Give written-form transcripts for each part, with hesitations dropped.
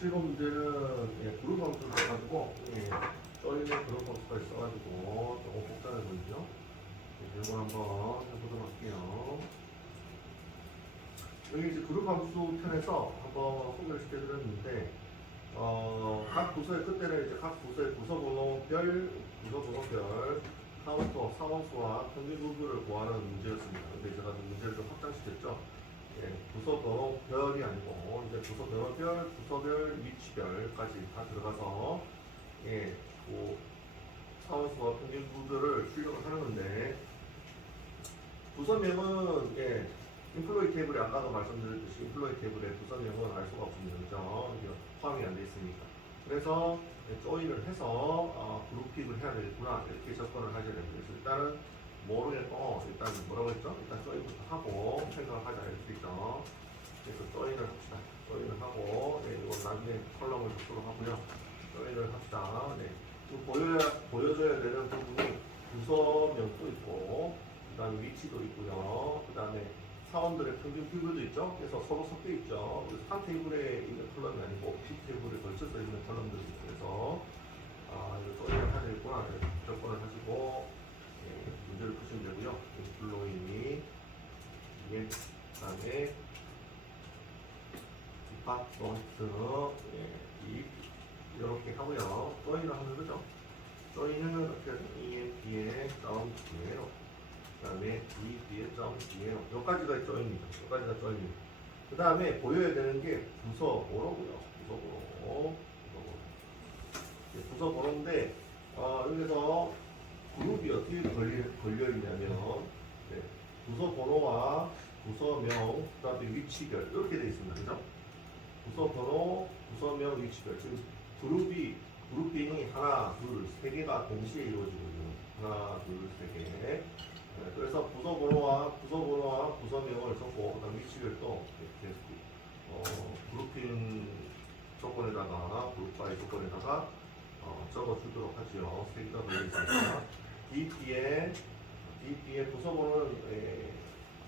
7번 문제는 그룹 함수를 써가지고 썰리는 그룹 함수가 있어가지고 조금 복잡해 보이죠? 이걸 한번 해보도록 할게요. 여기 이제 그룹 함수 편에서 한번 소개를 시켜드렸는데 각 부서의 끝에는 이제 각 부서의 부서번호별 카운터, 사원수와 평균 부분을 구하는 문제였습니다. 근데 제가 문제를 좀 확장시켰죠. 부서번호별이 아니고 이제 부서번호별, 부서별, 위치별까지 다 들어가서 사원수와 평균 부분을 출력을 하는 건데 부서명은 인플로이 테이블에 아까도 말씀드렸듯이 인플로이 테이블에 부서명은 알 수가 없습니다. 그죠? 이게 포함이 안 돼 있으니까. 그래서 조인을 해서 그룹핑을 해야 되겠구나 이렇게 접근을 하셔야 됩니다. 그래서 일단은 모르겠고 일단 뭐라고 했죠? 일단 조인부터 하고 생각을 하자 이럴 수 있죠. 그래서 조인을 합시다. 조인을 하고 이건 나중에 컬럼을 접수를 하고요. 조인을 합시다. 보여줘야 되는 부분이 부서명도 있고 그 다음에 위치도 있고요. 그 다음에 사원들의 평균 비율도 있죠. 그래서 서로 섞여 있죠. 그래서 한 테이블에 있는 컬럼이 아니고 P 테이블에 걸쳐서 있는 컬럼들이 있어서 이거 조인을 하야 되겠구나 접근을 하시고 문제를 푸시면 되고요. 인플로이 그 다음에 디파트먼트 이렇게 하고요. 조인을 하는 거죠. 조인은 어떻게 하죠? EMP에 다운 뒤에로 그 다음에 이 뒤에 점 뒤에로 여기까지가 조인입니다. 여기까지가 조인입니다. 그 다음에 보여야 되는 게 부서번호고요. 부서번호인데 여기서 그룹이 어떻게 걸려 있냐면 부서번호와 부서명, 그 다음에 위치별 이렇게 되어 있습니다. 그죠? 부서번호, 부서명, 위치별 지금 그룹핑이 하나, 둘, 세 개가 동시에 이루어지거든요. 하나, 둘, 세 개. 그래서 부서번호와 부서명을 적고 그다음 위치별도 이렇게 그룹핑 조건에다가 그룹바이 조건에다가 적어주도록 하죠. 세 개가 걸려 있으니까 DP에 부서번호는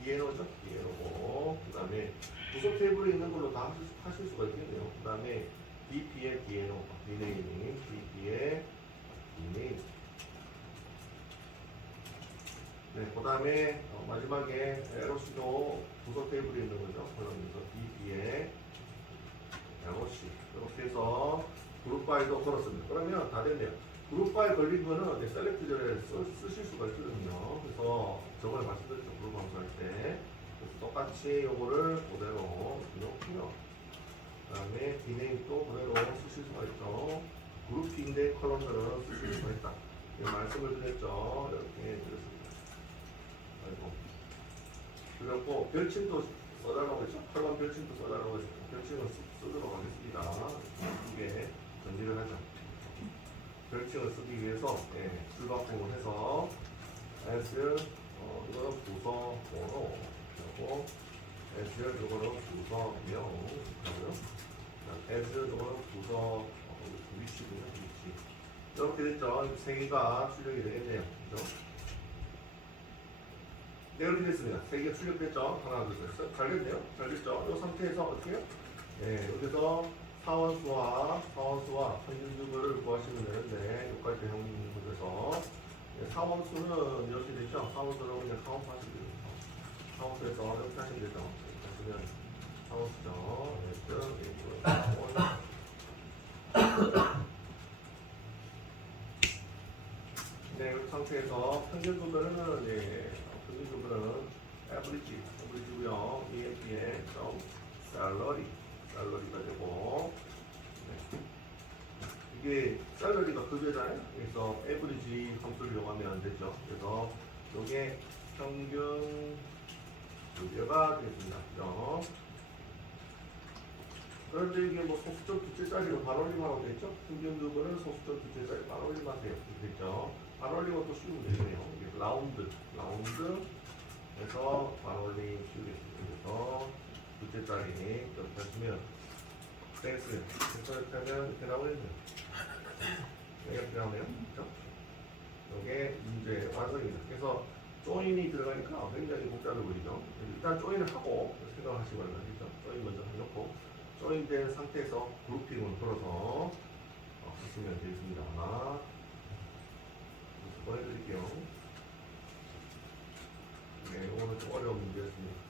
DNO죠. DNO고 그다음에 부서 테이블에 있는 걸로 다 하실 수가 있겠네요. 그다음에 DP의 DNO, 디네임, DP의 디네임. 그 다음에 마지막에 에러시도 부서 테이블에 있는 거죠. 그러면서 DP에 에러시 이렇게 해서 그룹바이도 걸었습니다. 그러면 다 됐네요. 그룹바이 걸린 거는 셀렉트절에 쓰실 수가 있거든요. 그래서 저번에 말씀드렸죠. 그룹 함수할 때. 그래서 똑같이 요거를 그대로 넣고요. 그 다음에 디네임도 그대로 쓰실 수가 있죠. 그룹핑된 컬럼들은 쓰실 수가 있다. 말씀을 드렸죠. 이렇게 드렸습니다. 그리고 별칭도 써달라고 했죠? 컬럼 별칭도 써달라고 했죠? 별칭을 쓰도록 하겠습니다. 이게 정리를 하죠. 별칭을 쓰기 위해서 줄바꿈을 해서 S 이거는 부서번호 하고 S 이거는 부서명 하고요. S 이거는 부서 위치고요. 위치 이렇게 됐죠. 세 개가 출력이 되겠네요. 그죠? 네, 이렇게 됐습니다. 세 개 출력됐죠? 하나, 둘, 셋. 잘 됐네요? 잘 됐죠? 이 상태에서 어떻게 해요? 여기서 사원수와 평균 비율을 구하시면 되는데, 여기까지 배운 곳에서 사원수는 이렇게 됐죠? 사원수는 그냥 카운트 하시면 됩니다. 사원수에서 이렇게 하시면 되죠? 이렇게 하시면 사원수죠. 네, 이 상태에서 평균 부분은 평균 부분은 에브리지고요. EMP에 샐러리가 되고 이게 샐러리가 급여잖아요. 그래서 에브리지 함수를 이용하면 안 되죠. 그래서 이게 평균 급여가 되겠습니다. 그죠? 그런데 이게 소수점 두째짜리로 반올림하라고 되겠죠? 평균 부분은 소수점 두째짜리 반올림하세요. 이렇게 됐죠? 반올림은 또 쉬우면 되겠네요. 이게 라운드 해서 반올림 쉬우겠습니다. 그래서 두째짜리 이렇게 하시면 됐어요. 그래서 이렇게 하면 이렇게 나오겠네요. 이렇게 나오네요. 그렇죠? 이게 문제 완성입니다. 그래서 조인이 들어가니까 굉장히 복잡해 보이죠. 일단 조인을 하고 생각을 하시기 바랍니다. 그렇죠? 조인 먼저 해놓고 조인된 상태에서 그룹핑을 걸어서 하시면 되겠습니다. 보내드릴게요. 네, 오늘 좀 어려운 문제였습니다.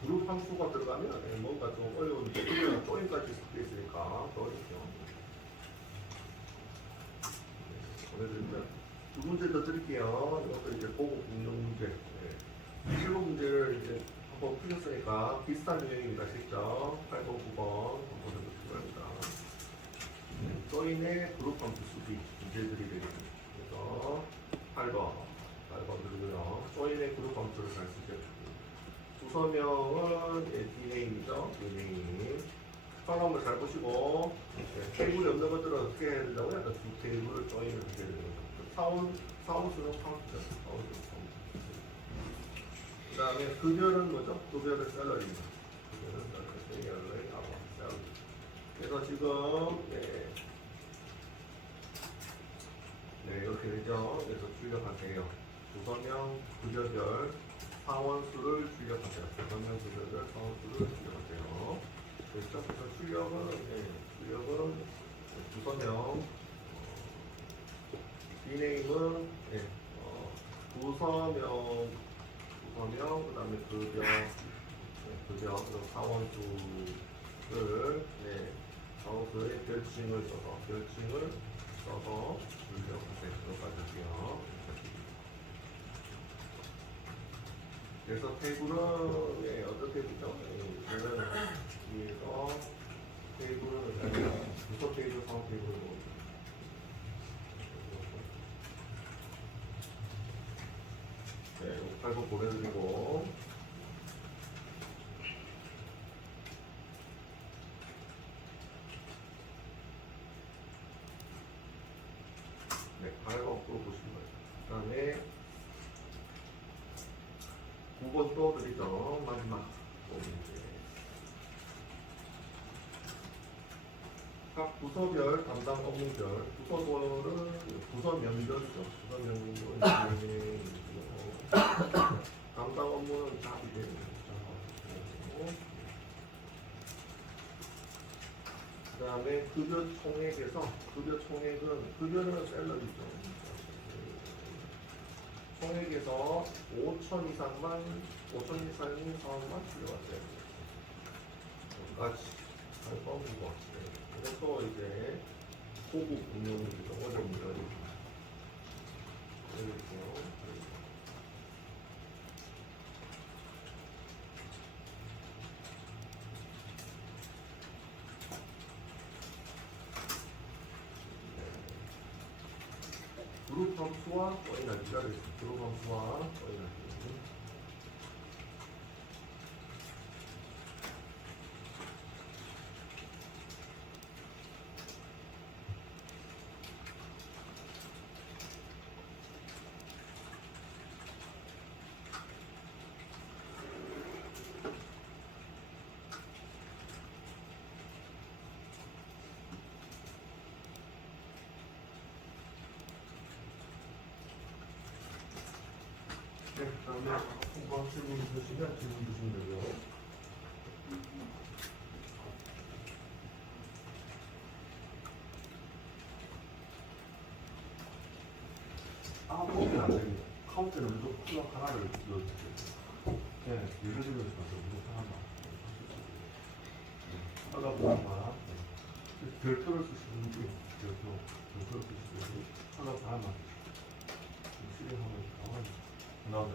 그룹 함수가 들어가면 뭔가 좀 어려운 조인까지 섞여 있으니까 더 어렵죠. 보내드립니다. 두 문제 더 드릴게요. 이것도 이제 보고 공용 문제. 네. 실무 문제를 이제 한번 푸셨으니까 비슷한 유형입니다. 아시죠? 8번, 9번 한번 더 필요합니다. 조인의 그룹 함수 수비 문제들이 되겠습니다. 그래서 8번 드리고요. 조인의 그룹 함수를 잘 쓰죠. 주소명은 D네임이죠. D네임. 처음을 잘 보시고 테이블이 없는 것들은 어떻게 해야 된다고요? 약간 두 테이블을 조인을 해야 되는 거죠. 사원수는 카운트죠. 그 다음에 급여는 뭐죠? 급여는 샐러리입니다. 급여는 샐러리, 샐러리. 그래서 지금 네, 이렇게 되죠. 그래서 출력하세요. 주소명, 급여별, 사원수를 출력하세요. 주소명, 급여별, 사원수를 출력하세요. 그렇죠? 그래서 출력은 주소명, D네임은 부서명, 그 다음에 급여, 그리고 사원수를 사원수의 별칭을 써서 출력하세요. 여기까지 할게요. 그래서 테이블은 어떤 테이블이죠? 이거는 위에서 테이블은 부서 테이블, 사원 테이블로 네, 8번 보내드리고 네, 8번 풀어보시면 돼요. 그 다음에 9번 또 드리죠. 마지막 문제. 각 부서별 담당 업무별 부서별은 부서명별이죠. 부서명별은 담당 업무는 답이 됩니다. 그 다음에 급여 총액에서 급여는 샐러리죠. 총액에서 5천 이상인 사원만 출력하세요. 여기까지 8번 9번. 이것도 이제 호구 운영이죠. 어려운 문제입니다. 그룹 함수와 조인하기가 되겠습니다. 그룹 함수와 조인하기. 네, 그 다음에 한번 질문 주시면 질문 주시면 되고요. 카운트는 안 됩니다. 카운트는 무조건 클럭 하나를 넣어주세요. 네, 예를 들어서 무조건 하나만. 하다 보니까 별표를 쓰시는 분이 별표를 쓰시는 분이 하다 하나만 실행하면 나오죠.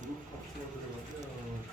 그룹 합수가 들어가면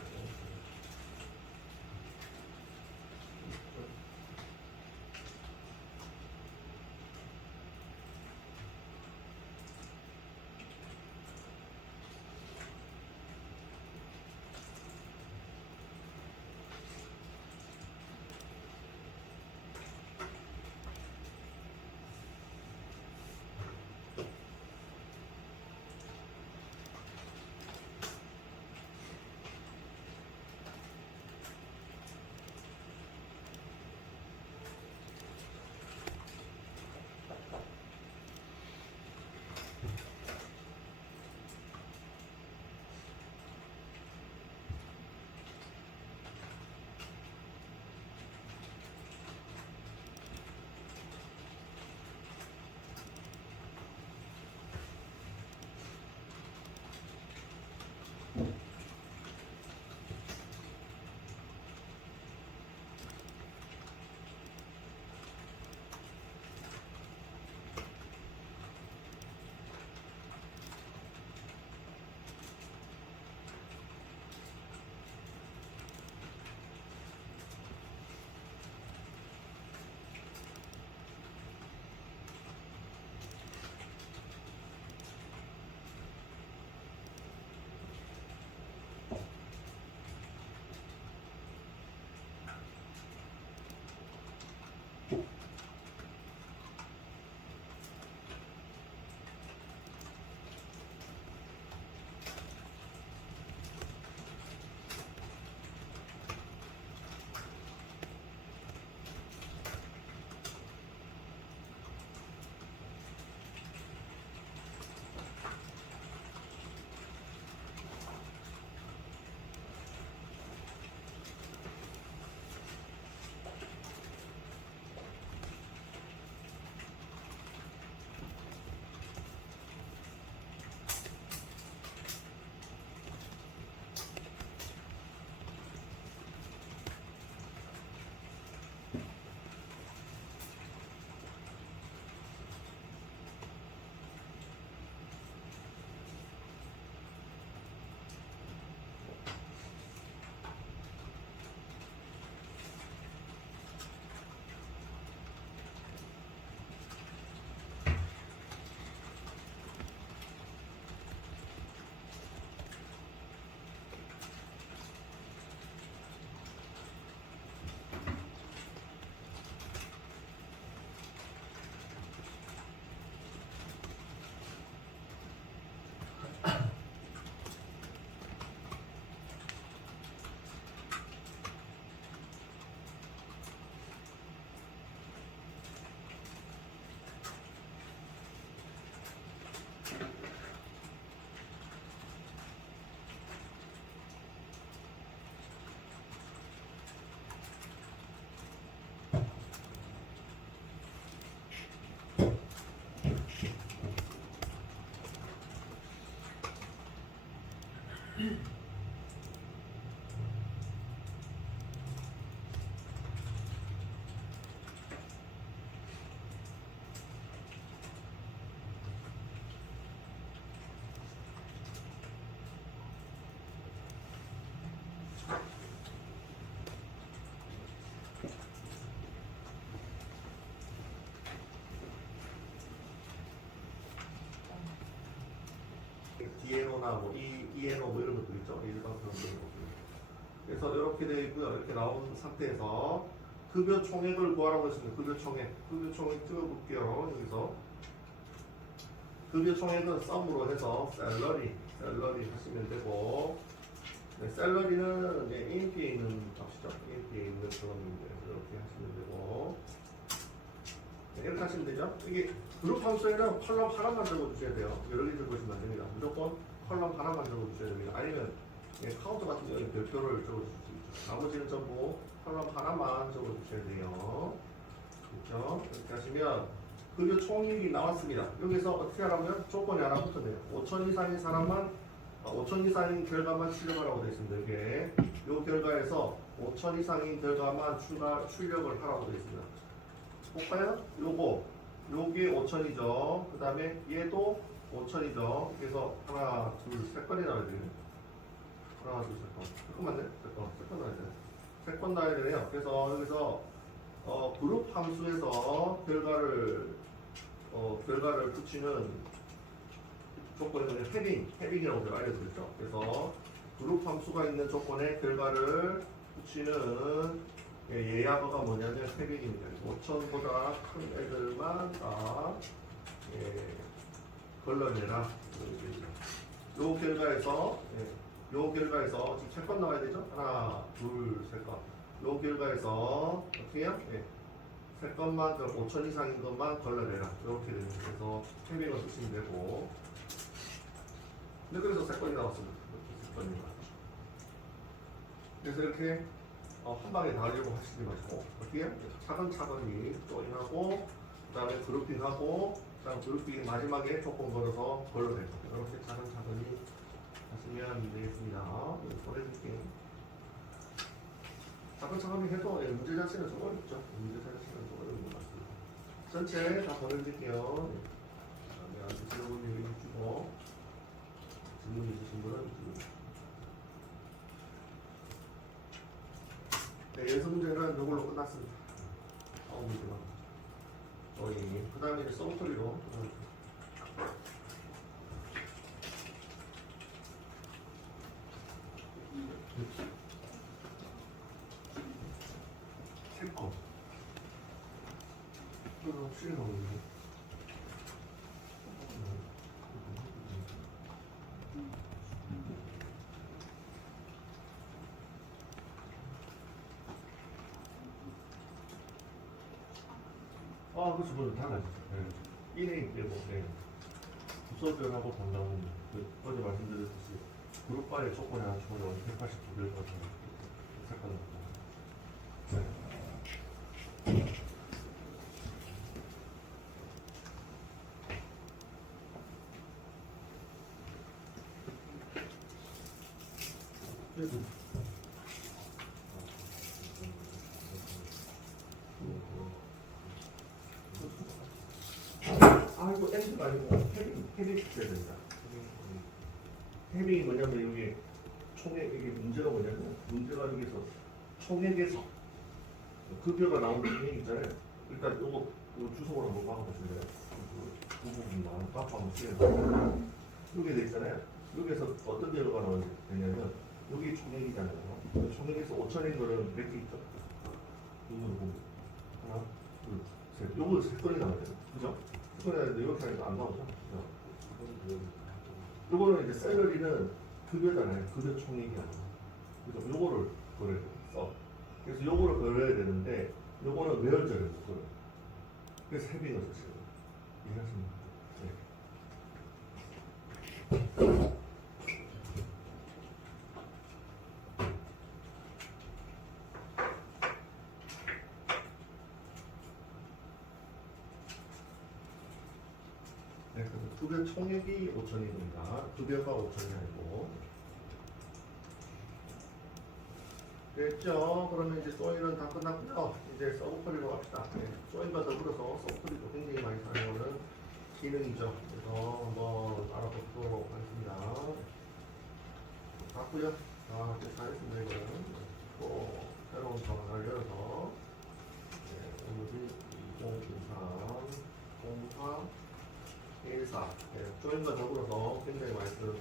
ENO나 뭐 ENO 뭐 이런 것도 있죠. 일반적으로 그런 것들. 그래서 이렇게 되어 있고요. 이렇게 나온 상태에서 급여 총액을 구하라고 했습니다. 급여 총액 찍어볼게요. 여기서 급여 총액은 썸으로 해서 셀러리 하시면 되고, 네, 셀러리는 이제 인피에 있는 값이죠. 인피에 있는 그런 이렇게 하시면 되고, 네, 이렇게 하시면 되죠. 이게 그룹 함수에는 컬럼 하나만 적어주셔야 돼요. 여러 개 적으시면 안 됩니다. 무조건 컬럼 하나만 적어주셔야 됩니다. 아니면 카운터 같은 경우에 별표를 적어주실 수 있죠. 나머지는 전부 컬럼 하나만 적어주셔야 돼요. 그렇죠? 이렇게 하시면 급여 총액이 나왔습니다. 여기서 어떻게 하라면 조건이 하나 붙었네요. 5천 이상인 사람만 5천 이상인 결과만 출력하라고 되어 있습니다. 이게 이 결과에서 5천 이상인 결과만 출력을 하라고 되어 있습니다. 볼까요? 요게 5천이죠. 그 다음에 얘도 5천이죠. 그래서 하나, 둘, 세 건이 나와야 돼요. 하나, 둘, 세 건. 세 건 맞네? 세 건 나와야 돼요. 세 건 나와야 되네요. 그래서 여기서 그룹 함수에서 결과를 붙이는 조건은 헤딩이라고 제가 알려드렸죠. 그래서 그룹 함수가 있는 조건에 결과를 붙이는 예약어가 뭐냐면 헤딩입니다. 5천보다 큰 애들만 다 걸러내라. 요 결과에서 지금 세 건 나와야 되죠? 하나, 둘, 세 건. 요 결과에서 어떻게 해요? 세 건만 5천 이상인 것만 걸러내라. 이렇게 되는 거예요. 그래서 헤딩을 쓰시면 되고. 근데 그래서 세 건이 나왔습니다. 세 건이 나왔죠. 그래서 이렇게 한 방에 다 하려고 하시지 마시고 어떻게 해요? 차근차근히 조인하고 그 다음에 그룹핑하고 그 다음 그룹핑 마지막에 조건 걸어서 걸러내고 이렇게 차근차근히 하시면 되겠습니다. 보내드릴게요. 차근차근히 해도 문제 자체는 좀 어렵죠. 문제 자체는 좀 어려운 것 같습니다. 전체 다 보내드릴게요. 네, 아주 들어본 얘기 주고 질문 있으신 분은 네, 연습 문제는 이걸로 끝났습니다. 문제가 그 다음에 이제 서브토리로 세컨 실행하고 있는 그렇죠. 그건 달라지죠. 일행 빼고, 부서별하고 담당은 어제 말씀드렸듯이 그룹과의 조건에 맞추면 189개가 색깔을 이거 엔드가 아니고 헤딩 시켜야 된다. 헤딩이 뭐냐면 여기 총액, 이게 문제가 뭐냐면 문제가 여기서 총액에서 급여가 나오는 총액 있잖아요. 일단 요거 주소로 한번 바꿔보실래요? 그 부분만 바꿔 한번 쓰여요. 여기 돼 있잖아요. 여기서 어떤 결과가 나오냐면 여기 총액이잖아요. 총액에서 5천인 거는 몇 개 있죠? 요거는 보면 하나, 둘, 셋. 요거 세 건이 나와야 돼요. 그죠? 이렇게 하니까 안 나오죠. 요거는 이제 셀러리는 급여잖아요. 급여 총액이 아니에요. 그죠? 요거를 걸어야 돼요. 그래서 요거를 걸어야 되는데 요거는 외열절에서 걸어요. 그래서 헤딩을 쓰시는 거예요. 이해하십니까? 네. 급여 총액이 5천입니다. 급여가 5천이 아니고. 됐죠? 그러면 이제 조인은 다 끝났고요. 이제 서브쿼리로 갑시다. 조인과 더불어서 서브쿼리도 굉장히 많이 사용하는 기능이죠. 그래서 한번 알아보도록 하겠습니다. 봤고요. 이제 다 했습니다. 이거는. 또 새로운 방을 열어서 오늘이 2023 04 1사 조인과 더불어서 굉장히 많이 쓰는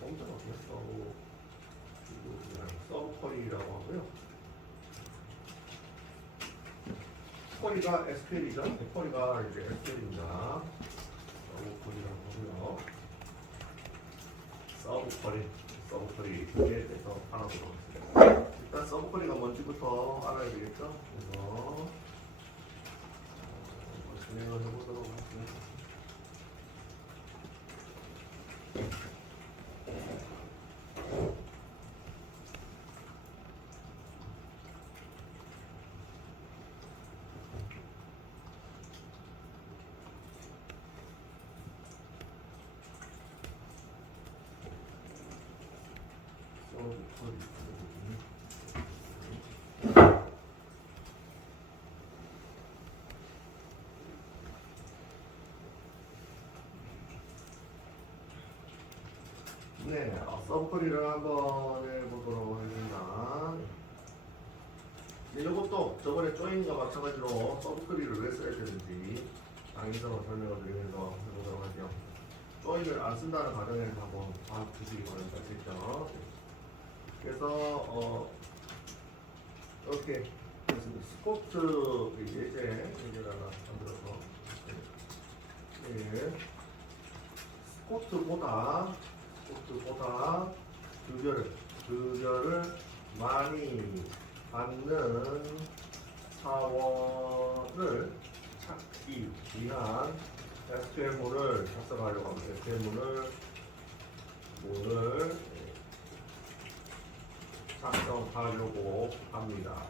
성자가 어떻게 서브쿼리라고 하고요. 쿼리가 SQL이죠. 쿼리가 이제 SQL입니다. 서브쿼리라고 하고요. 서브쿼리 두개 돼서 하나 들어오겠습니다. 일단 서브쿼리가 뭔지부터 알아야 되겠죠. 그래서 진행을 해보도록 하겠습니다. 네, 서브쿼리를 한번 해보도록 하겠습니다. 이것도 저번에 조인과 마찬가지로 서브쿼리를 왜 써야 되는지 양인성을 설명을 드리면서 해보도록 할게요. 조인을 안 쓴다는 가정에서 한번 봐 주시기 바랍니다. 됐죠? 그래서 이렇게 스코트 예제를 하나 만들어서 네. 스코트보다 급여를 많이 받는 사원을 찾기 위한 SQL문을 작성하려고 합니다. SQL문을 작성하려고 합니다.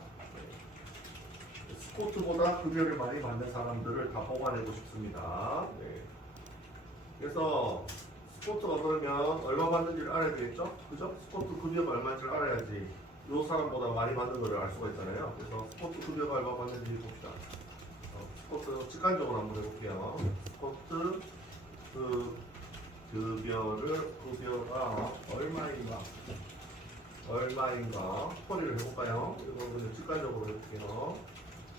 스코트보다 급여를 많이 받는 사람들을 다 뽑아내고 싶습니다. 네. 그래서 스코트가 그러면 얼마 받는지를 알아야 되겠죠? 그죠? 스코트 급여가 얼마인지를 알아야지 이 사람보다 많이 받는 것을 알 수가 있잖아요. 그래서 스코트 급여가 얼마 받는지 봅시다. 스코트 직관적으로 한번 해볼게요. 스코트 급여가 얼마인가 처리를 해볼까요? 이거 그냥 직관적으로 해볼게요.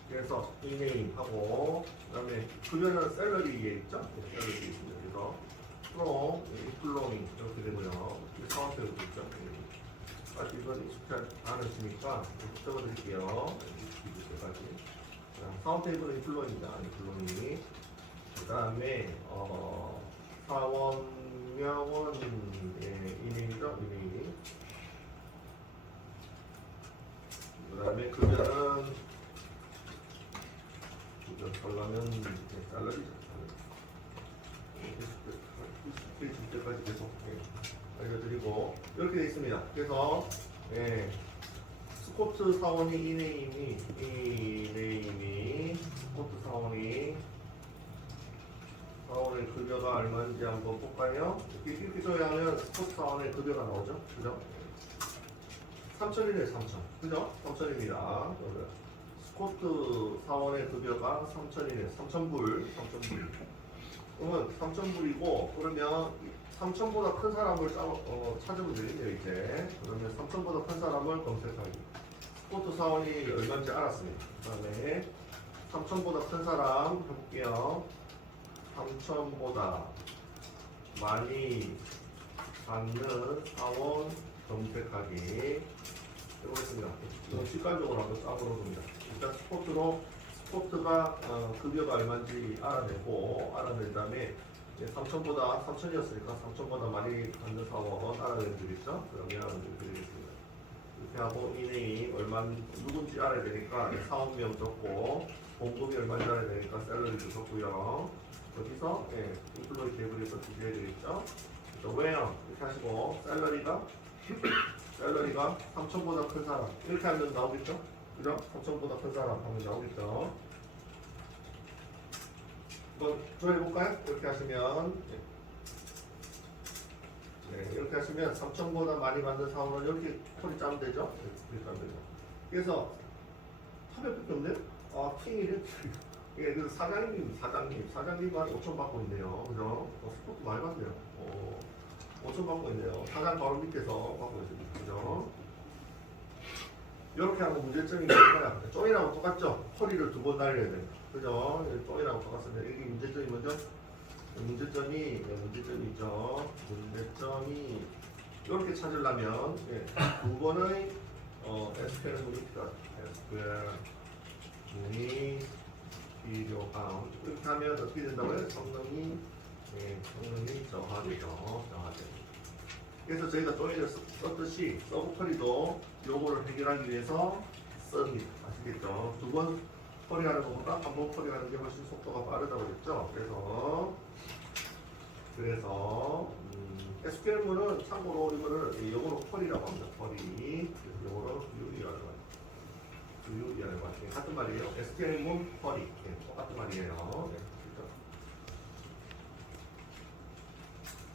그래서 이네임 하고 그다음에 급여는 셀러리에 있죠? 셀러리에 있습니다. 그래서 프롬, 인플로잉 이렇게 되고요. 사원표도 있죠. 이건 익숙하지 않으시니까 적어드릴게요. 이때까지. 사원 테이블은 인플로잉입니다. 인플로잉. 그 다음에 사원명은 이메일이죠. 이메일. 그 다음에 급여는 달라면 달러리죠. 줄 때까지 계속 알려드리고 이렇게 되어 있습니다. 그래서 스코트 사원이 이네임이 스코트 사원의 급여가 얼마인지 한번 볼까요? 이렇게 줘야 하면 스코트 사원의 급여가 나오죠. 그죠? 3,000이네 3,000. 그죠? 3,000입니다. 스코트 사원의 급여가 3,000이네 3,000불. 그러면 3,000불이고 그러면 3,000보다 큰 사람을 찾으면 되겠네요. 이제 그러면 3,000보다 큰 사람을 검색하기. 스코트 사원이 얼마인지 알았습니다. 그 다음에 3,000보다 큰 사람 해볼게요. 3,000보다 많이 받는 사원 검색하기 해보겠습니다. 이건 직관적으로 한번 짜보는 겁니다. 일단 스코트가 급여가 얼마인지 알아낸 다음에 3,000보다 3,000이었으니까 3,000보다 많이 받는 사원 알아내면 되겠죠? 그러면 이렇게 되겠습니다. 이렇게 하고 이네임 누군지 알아야 되니까 사원명 적고 봉급이 얼마인지 알아야 되니까 셀러리도 적고요. 여기서 인플로이 테이블에서 주셔야 되겠죠? 그래서 where 이렇게 하시고 셀러리가 3,000보다 큰 사람 이렇게 하면 나오겠죠? 그죠? 3,000보다 큰 사람 하면 나오겠죠? 이거 좀 해볼까요? 이렇게 하시면 이렇게 하시면 3,000보다 많이 받는 사원은 이렇게 콜이 짜면 되죠? 이렇게 짜면 되죠. 그래서 탑에밖에 없네요? 킹이래? 그래서 사장님이 한 5,000 받고 있네요. 그죠? 스코트 많이 받네요. 5,000 받고 있네요. 사장 바로 밑에서 받고 있습니다. 그죠? 이렇게 하면 문제점이 뭘까요? 조인하고 똑같죠? 허리를 두 번 날려야 됩니다. 그죠? 조인하고 똑같습니다. 이게 문제점이 먼저 문제점이 있죠. 문제점이 이렇게 찾으려면 두 번의 SQL 문이 필요하죠. SQL 문이 필요함. 이렇게 하면 어떻게 된다고요? 성능이 저하되죠. 그래서 저희가 조인을 썼듯이 서브쿼리도 요거를 해결하기 위해서 씁니다. 아시겠죠? 두 번 쿼리하는 것보다 한 번 쿼리하는 게 훨씬 속도가 빠르다고 했죠. 그래서 SQL문은 참고로 이거를 요거로 쿼리라고 합니다. 쿼리. 요거로 UE라고 합니다. UE라고 합니다. 같은 말이에요. SQL문 쿼리. 똑같은 말이에요.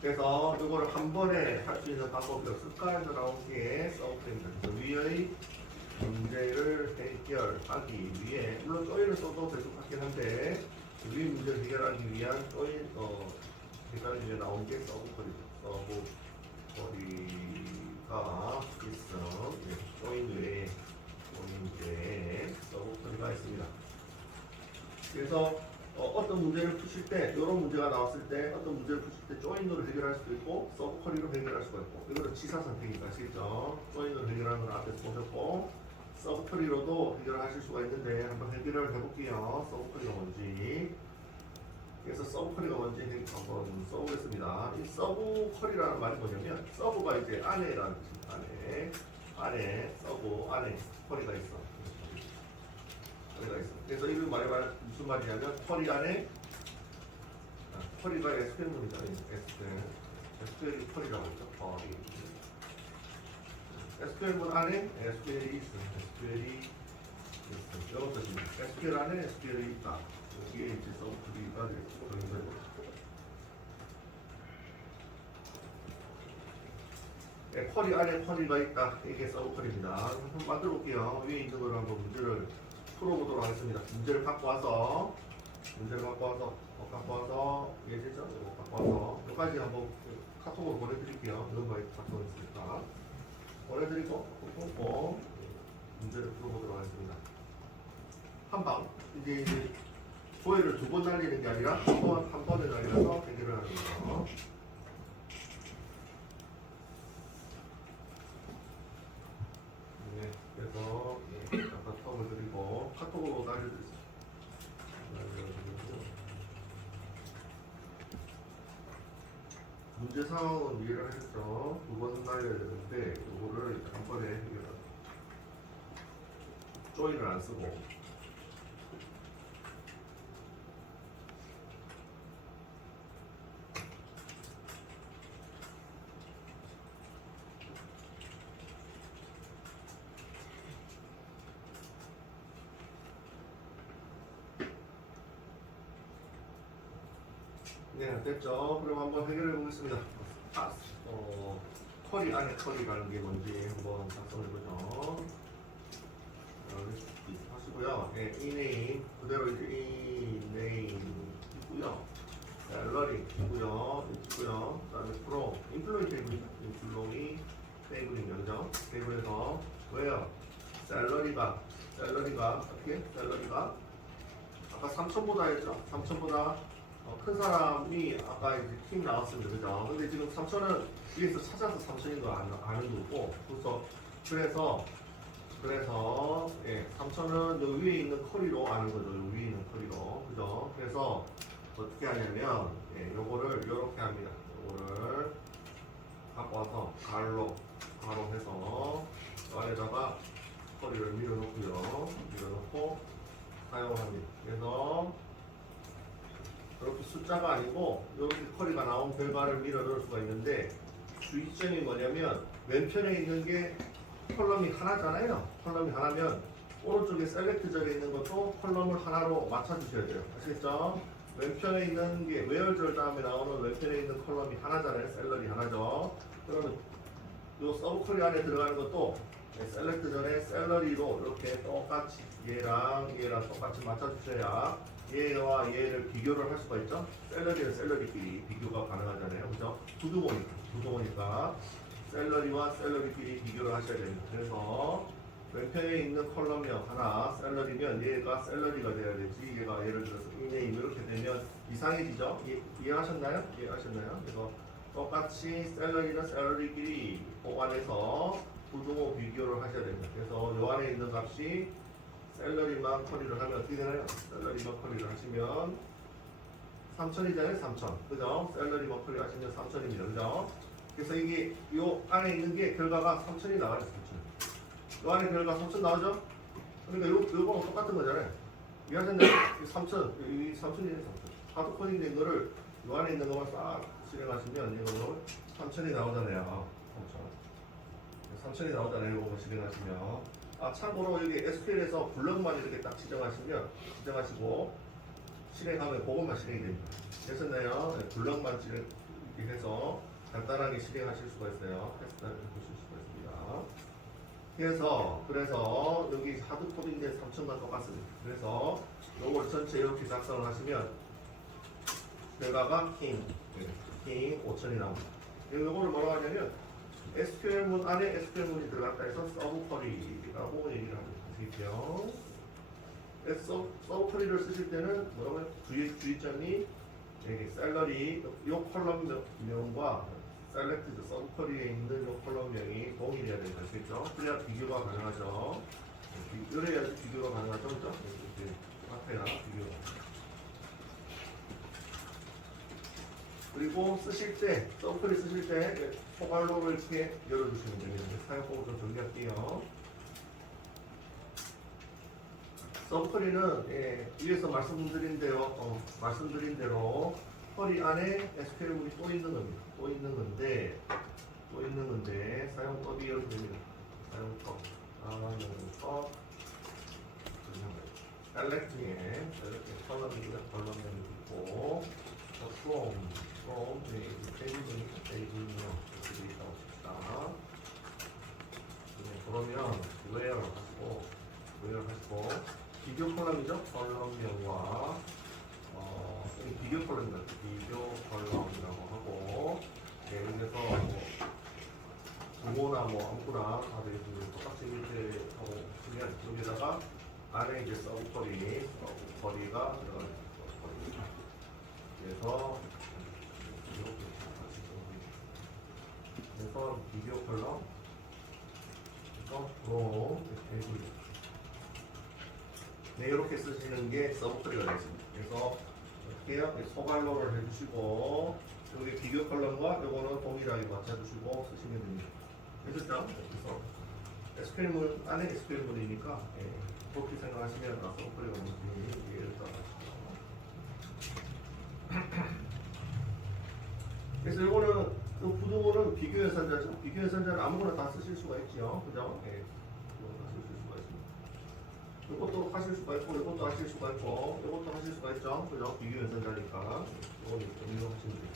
그래서 이거를 한 번에 할 수 있는 방법이 없을까 해서 나온 게 서브프레임입니다. 위의 문제를 해결하기 위해 물론 조인을 써도 계속 같긴 한데 위 문제를 해결하기 위한 조인 해결하기 위해 나온 게 서브쿼리죠. 서브쿼리가 있어. 조인 외에 서브쿼리가 있습니다. 그래서 어떤 문제를 푸실 때 이런 문제가 나왔을 때 어떤 문제를 푸실 때 조인으로 해결할 수도 있고 서브쿼리로 해결할 수가 있고 이거는 지사 선택이니까 아시겠죠? 조인으로 해결하는 건 앞에서 보셨고 서브쿼리로도 해결하실 수가 있는데 한번 해결을 해볼게요. 서브쿼리가 뭔지. 그래서 서브쿼리가 뭔지 한번 써보겠습니다. 이 서브쿼리라는 말이 뭐냐면 서브가 이제 안에라는 뜻입니다. 안에 서브 안에 쿼리가 있어. 그래서 이런 말이 무슨 말이냐면 쿼리 안에 쿼리가 SQL문이다. SQL이 쿼리라고 했죠. 쿼리. SQL문 안에 SQL이 있어. 이런 뜻입니다. SQL 안에 SQL이 있다. 이게 이제 서브쿼리가 되겠죠. 쿼리 안에 쿼리가 있다. 이게 서브쿼리입니다. 한번 만들어 볼게요. 위에 있는 거를 한번 문제를 풀어보도록 하겠습니다. 문제를 갖고 와서 예제죠? 갖고 와서 여기까지 한번 카톡으로 보내드릴게요. 이런 거에 카톡 있으니까 보내드리고 꼭 문제를 풀어보도록 하겠습니다. 한방 이제 조회를 두 번 날리는 게 아니라 한 번에 날려서 해결을 하는 거죠. 그래서 카톡을 드리고 카톡으로 날려드리겠습니다. 문제 상황은 이해를 하셨죠? 두 번 날려야 되는데 이거를 한 번에 해결하죠. 조인을 안 쓰고 네, 됐죠? 그럼 한번 해결해 보겠습니다. 쿼리 안에 쿼리라는 게 뭔지 한번 작성해 보죠. 하시고요. 네, 이네임 그대로 이제 이네임 있고요. 갤러리 있고요. 그다음에 프로 인플로이 테이블입니다. 인플로이 테이블인 거죠. 테이블에서 왜요? 샐러리가 어떻게? 샐러리가 아까 3,000보다 했죠? 3,000보다 큰 사람이 아까 이제 팀 나왔습니다. 그죠? 근데 지금 3,000은 위에서 찾아서 3,000인 거 아는 거고. 그래서 3,000은 요 위에 있는 커리로 아는 거죠. 요 위에 있는 커리로. 그죠? 그래서 어떻게 하냐면 요거를 요렇게 합니다. 요거를 갖고 와서 가로 해서 안에다가 커리를 밀어놓고 사용을 합니다. 그래서 이렇게 숫자가 아니고 이렇게 커리가 나온 결과를 밀어 넣을 수가 있는데 주의점이 뭐냐면 왼편에 있는 게 컬럼이 하나잖아요. 컬럼이 하나면 오른쪽에 셀렉트절에 있는 것도 컬럼을 하나로 맞춰주셔야 돼요. 아시겠죠? 왼편에 있는 게 웨어절 다음에 나오는 왼편에 있는 컬럼이 하나잖아요. 셀러리 하나죠. 그러면 이 서브 쿼리 안에 들어가는 것도 셀렉트 전에 셀러리로 이렇게 똑같이 얘랑 똑같이 맞춰주셔야 얘와 얘를 비교를 할 수가 있죠. 셀러리는 셀러리끼리 비교가 가능하잖아요. 그죠? 부동어니까 셀러리와 셀러리끼리 비교를 하셔야 됩니다. 그래서 왼편에 있는 컬럼명 하나 셀러리면 얘가 셀러리가 돼야 되지. 얘가 예를 들어서 이네임 이렇게 되면 이상해지죠? 이해하셨나요? 이해하셨나요? 그래서 똑같이 샐러리는 샐러리끼리 보관해서 부등호 비교를 하셔야 됩니다. 그래서 요 안에 있는 값이 샐러리만 커리를 하면 어떻게 되나요? 샐러리만 커리를 하시면 3,000이잖아요. 3,000. 그죠? 샐러리만 커리 하시면 3,000입니다. 그죠? 그래서 이게 요 안에 있는 게 결과가 3,000이 나와요. 3,000. 요 안에 결과 3,000 나오죠? 그러니까 요거랑 똑같은 거잖아요. 이해하셨나요? 3,000, 이 3,000이에요. 3,000. 하드 코딩 된 거를 요 안에 있는 것만 싹 실행하시면 이거 3,000이 나오잖아요. 3,000이 나오잖아요. 이거 실행하시면. 아, 참고로 여기 SQL에서 블럭만 이렇게 딱 지정하시고 실행하면 그것만 실행이 됩니다. 됐었나요? 네, 블럭만 이렇게 해서 간단하게 실행하실 수가 있어요. 테스트를 보실 수가 있습니다. 그래서 여기 하드 코딩된 3,000과 똑같습니다. 그래서 요걸 전체 이렇게 작성을 하시면 결과가 킹 5,000이 나옵니다. 요거를 뭐라고 하냐면 SQL문 안에 SQL문이 들어갔다 해서 서브 쿼리라고 얘기를 합니다. 아시겠죠? 서브 쿼리를 쓰실 때는 뭐라고요? 주의점이 여기 샐러리 요 컬럼명과 셀렉티드 서브 쿼리에 있는 요 컬럼명이 동일해야 된다. 아시겠죠? 그래야 비교가 가능하죠. 그래야지 비교가 가능하죠. 그죠? 앞에나 비교가. 그리고 쓰실 때, 서브쿼리 쓰실 때 포괄로를 이렇게 열어주시면 됩니다. 사용법을 좀 정리할게요. 서브쿼리는 위에서 말씀드린 대로 쿼리 안에 SQL문이 또 있는 겁니다. 또 있는 건데 사용법이 이렇게 됩니다. 사용법 셀렉팅에 컬럼명이 있고 from 테이블명 이렇게 되어 있다고 칩시다. 그러면 where 하시고 비교 컬럼이죠? 컬럼명과 비교 컬럼입니다. 비교 컬럼이라고 하고 여기서 부모나 아무거나 다 되겠습니다. 똑같이 이렇게 하고 쓰면 여기다가 안에 이제 서브 쿼리가 들어가요. 그래서 비교 컬럼 네, 이렇게 쓰시는 게 서브 쿼리가 되겠습니다. 그래서 이렇게 해요. 소괄로를 해주시고 여기 비교 컬럼과 이거는 동일하게 맞춰주시고 쓰시면 됩니다. 됐죠? 그래서 SQL문 안에 SQL문이니까 그렇게 생각하시면 서브 쿼리가 뭔지 이해를 따라하시죠. 그래서 이거는 부등호는 비교 연산자죠. 비교 연산자는 아무거나 다 쓰실 수가 있죠. 그죠? 이것도 다 쓰실 수가 있습니다. 이것도 하실 수가 있고, 이것도 하실 수가 있고, 이것도 하실 수가 있죠. 그죠? 비교 연산자니까. 이거는 이용하시면 돼요.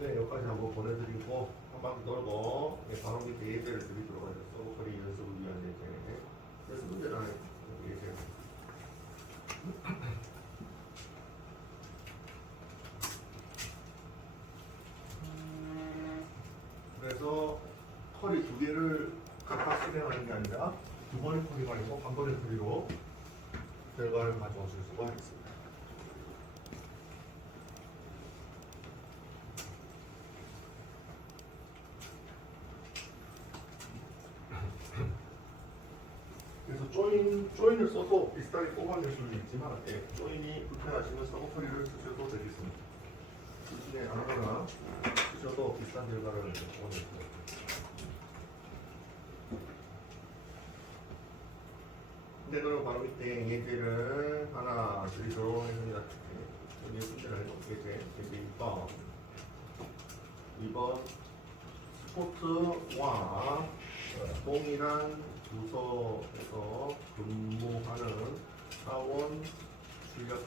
네, 여기까지 한번 보내드리고, 한 바퀴 돌고, 바로 밑에 예제를 드리도록 하죠. 서브쿼리 연습을 위한 예제. 그래서 문제를 하나 예제. 그래서 쿼리 두 개를 각각 실행하는 게 아니라 두 번의 쿼리가 아니고 한 번의 쿼리로 결과를 가져오실 수가 있습니다. 그래서 조인을 써도 비슷하게 뽑아낼 수는 있지만 조인이 불편하시면 서브 쿼리를 쓰셔도 되겠습니다. 대신에 아무거나 쓰셔도 비슷한 결과를 얻을 수가 있습니다. 근데 그럼 바로 밑에 예제를 하나 드리도록 하겠습니다. 여기 문제를 해볼게요. 예제 2번 스포츠와 동일한 부서에서 근무하는 사원 출력을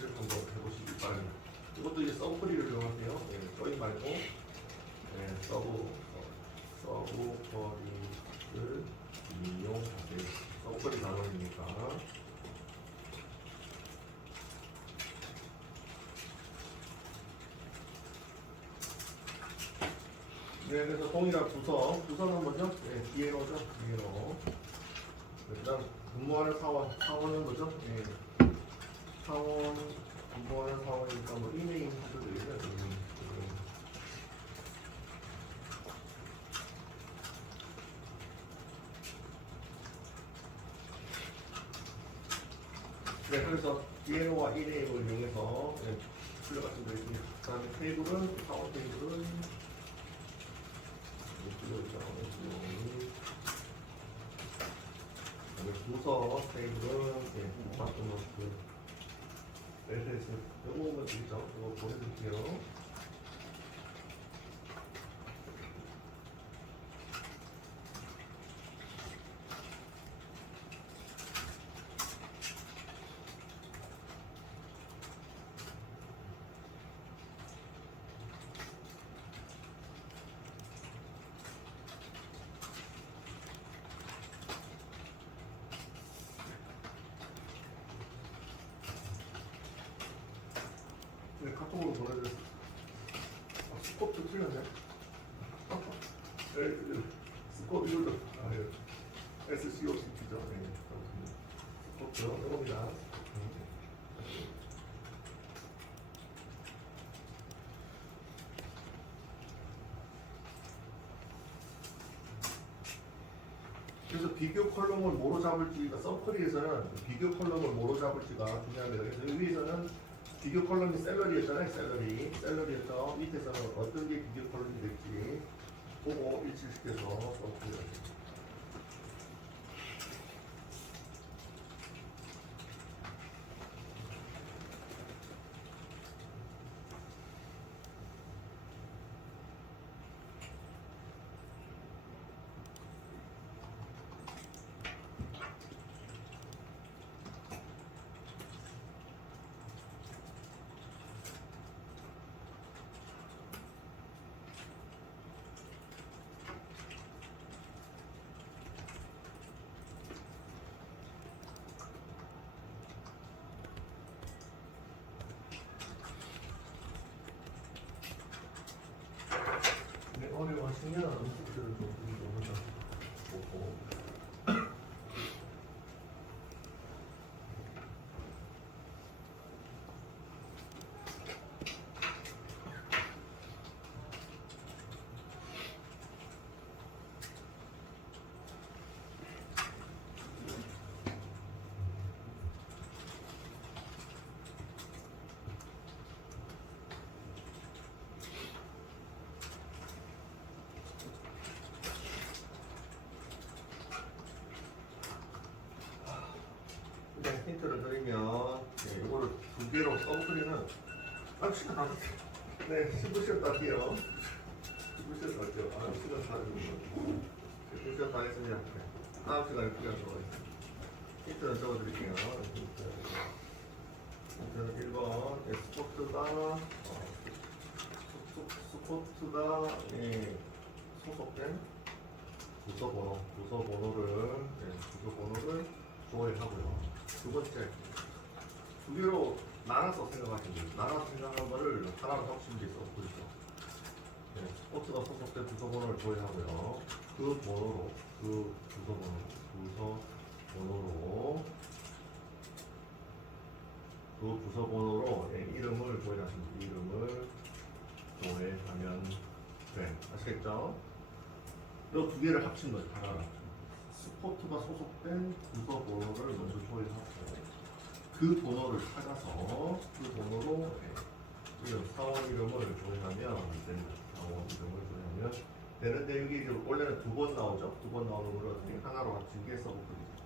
한번 해보시기 바랍니다. 이것도 이제 서브쿼리를 이용하세요. 조인 말고 서브쿼리를 이용하세요. 서브쿼리 단어이니까. 네, 그래서 동일한 부서는 뭐죠? 뒤에로죠. 뒤에로. 그다음 근무하는 사원은 뭐죠? 예. 사원 근무하는 사원이니까 뭐 이메일 해도 되겠네요. 네, 그래서 DNO와 이네임을 이용해서 출력 같은 거 있습니다. 그 다음에 테이블은 사원 테이블은 부서 테이블은 맞춤 그 LTS 요거만 있죠. 이거 보내드릴게요. 네, 카톡으로 보내드렸어요. 스코트 틀렸네. 스코트 이거도 SCOCT죠. 네, 스코트 이겁니다. 그래서 비교 컬럼을 뭐로 잡을지가 서클리에서는 비교 컬럼을 뭐로 잡을지가 중요합니다. 그래서 여기에서는 비교 컬럼이 샐러리였잖아요. 샐러리였죠. 밑에서는 어떤 게 비교 컬럼이 될지 보고 일치시켜서 써주세요. 네, 어려워하시면 숙제를 좀 먼저 보고 일단 힌트를 드리면 네, 이거를 두 개로 서브트리는 시간 다 됐어요. 네, 10분 다 할게요. 10분 다 할게요. 시간 다 됐습니다. 10분 다 했습니다. 네. 다음 시간에 필요한 거 있습니다. 힌트는 적어드릴게요. 힌트는 1번 스포츠가 소속된 부서 번호를 조회하고요. 두 번째, 두 개로 나눠서 생각하시면 돼요. 나눠서 생각한 거를 하나로 합치면 돼서 보이죠. 네, 스포츠가 소속된 부서 번호를 조회하고요. 그 부서 번호로 이름을 조회하시면 돼요. 이름을 조회하면 돼. 아시겠죠? 이 두 개를 합친 거죠. 하나로. 스포츠가 소속된 부서 번호를 먼저 조회하고 그 번호를 찾아서 그 번호로 사원 이름을 조회하면 됩니다. 사원 이름을 조회하면 되는데 여기 원래는 두 번 나오죠. 두 번 나오는 거를 하나로 합친 게 서브클릭.